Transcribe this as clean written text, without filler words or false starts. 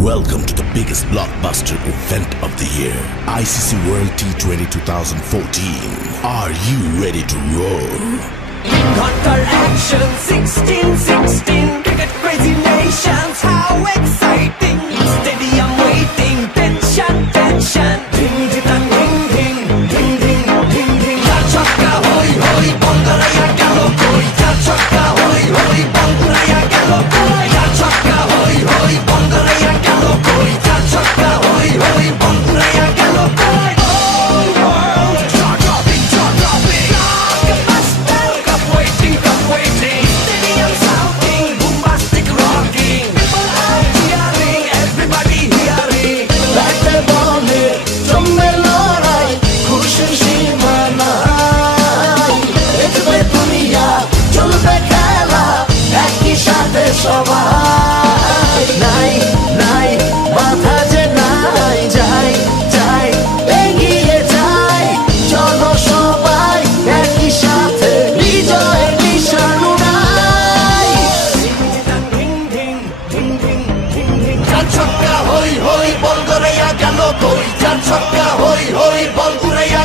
Welcome to the biggest blockbuster event of the year, ICC World T20 2014. Are you ready to roll? Counter action 16-16, cricket crazy nations, how exciting! Stadium waiting, tension, tension. Ding ding ding ding ding ding ding ding. Cha chakka hoi hoi, Bangaraya gelo koi. Cha chakka hoi hoi, Bangaraya gelo koi. Cha chakka hoi hoi, Bangaraya gelo koi. Cha chakka hoi hoi, Bangaraya gelo koi. Oh world, jaw dropping, jaw dropping. Blockbuster, cup waiting, cup waiting. Stadium shouting, bombastic rocking. People are cheering, everybody hearing. ব্যাটে বলে জমবে লড়াই, খুশির সীমা নাই। দেখবে দুনিয়া, চলবে খেলা, একই সাথে সবাই। নাই নাই মাথা যে নাই, যাই যাই এগিয়ে যাই। চলো সবাই একই সাথে, বিজয়ের নিশানো নাই। Ding ding ding ding ding ding. চার ছক্কা হই হই, বল গড়াইয়া গেল কই। চার ছক্কা হই হই, বল উড়াইয়া